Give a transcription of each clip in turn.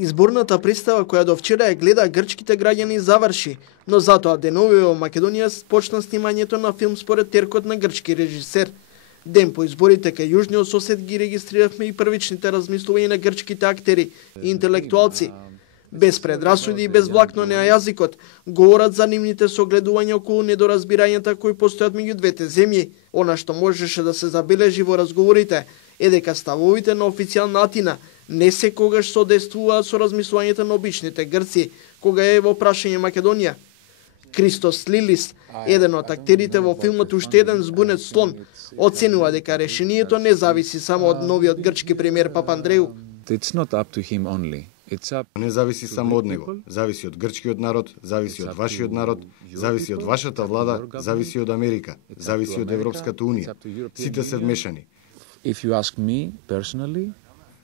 Изборната представа која до вчера ја гледа грчките граѓани заврши, но затоа денови во Македонија почна снимањето на филм според теркот на грчки режисер. Ден по изборите кај јужниот сосед ги регистриравме и првичните размислувања на грчките актери и интелектуалци. Без предрасуди и без влакно на јазикот, говорат за нивните согледувања околу недоразбирањата кои постојат меѓу двете земји. Она што можеше да се забележи во разговорите е дека ставовите на официјална Атина не секогаш соодействуваат со размислувањата на обичните грци, кога е во прашање Македонија. Кристос Лилис, еден од актерите во филмот Уште еден збунет слон, оценува дека решението не зависи само од новиот грчки премиер Папандреу. Не зависи само од него, зависи од грчкиот народ, зависи од вашиот народ, зависи од вашата влада, зависи од Америка, зависи од Европската унија. Сите се вмешани.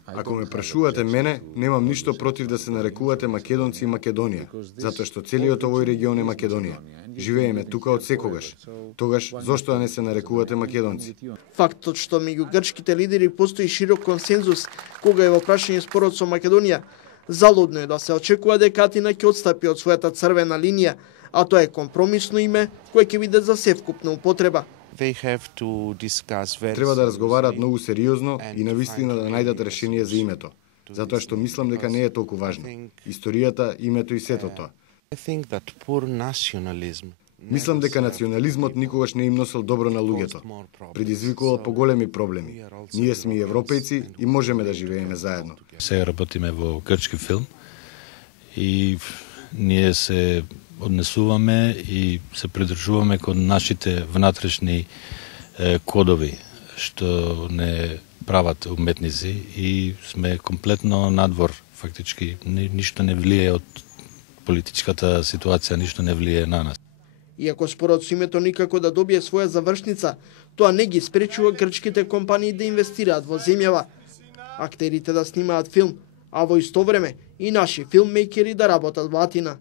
Ако ме прашувате мене, немам ништо против да се нарекувате македонци и Македонија, затоа што целиот овој регион е Македонија. Живееме тука од секогаш. Тогаш, зошто да не се нарекувате македонци? Фактот што меѓу грчките лидери постои широк консензус кога е во прашање спорот со Македонија, залудно е да се очекува дека Атина ќе отстапи од својата црвена линија, а тоа е компромисно име кое ќе биде за севкупна употреба. Треба да разговараат многу сериозно и навистина да најдат решение за името, затоа што мислам дека не е толку важно. Историјата, името и сето тоа. Мислам дека национализмот никогаш не им носел добро на луѓето. Предизвикувал поголеми проблеми. Ние сме европејци и можеме да живееме заедно. Сега работиме во грчки филм и ние се однесуваме и се придржуваме кон нашите внатрешни кодови, што не прават уметници и сме комплетно надвор, фактички. Ништо не влие од политичката ситуација, ништо не влие на нас. Иако спорот со името никако да добие своја завршница, тоа не ги спречува грчките компании да инвестираат во земјава, актерите да снимаат филм, а во исто време и наши филммејкери да работат во Атина.